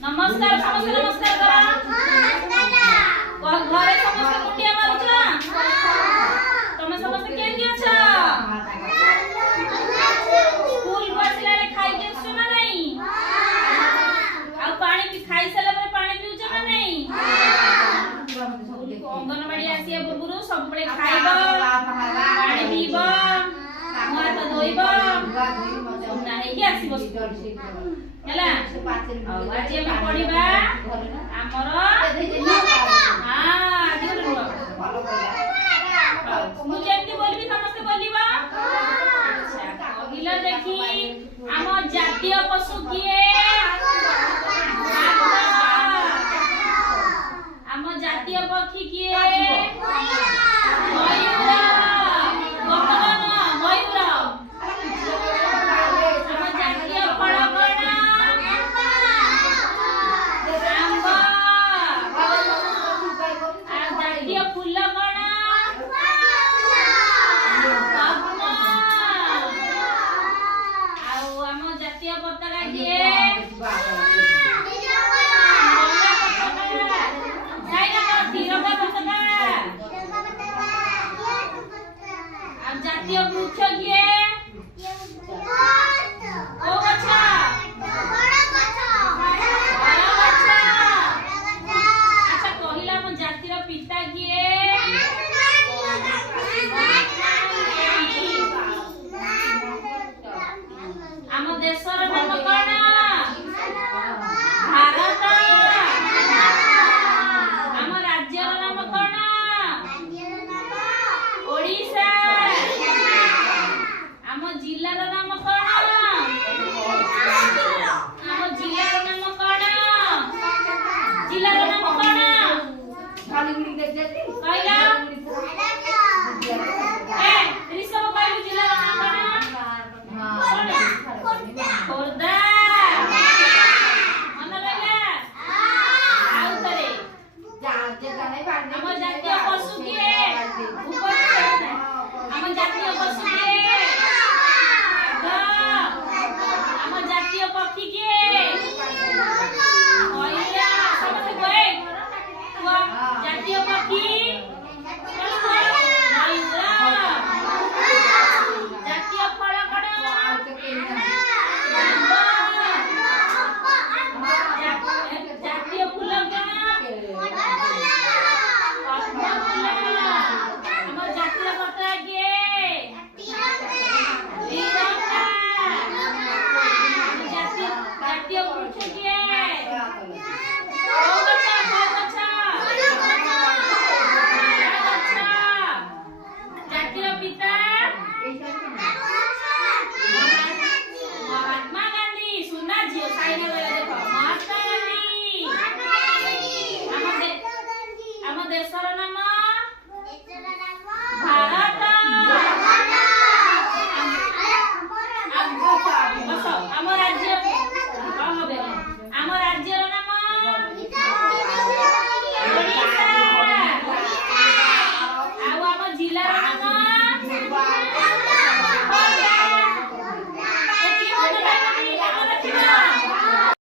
नमस्कार समस्त नमस्कार करा घरे समस्त मुंडिया मारुछ तमे समस्त केंदी अछ स्कूल बसले खाई के सुना नहीं आ पानी भी खाई साला पर पानी पीउछ ना नहीं अंगनवाड़ी आसिया बुरबुरु सब बळे खाइबो पानी पीबो मुआ तो धोइबो नाही के आसीबो ହେଲା ଆଜି ଆମେ ପଢିବା ଆମର ଆଜି ମୁଁ ଯେମିତି ବୋଲିବି ସମସ୍ତେ ବୋଲିବ କହିଲ ଦେଖି ଆମ ଜାତୀୟ ପଶୁ କିଏ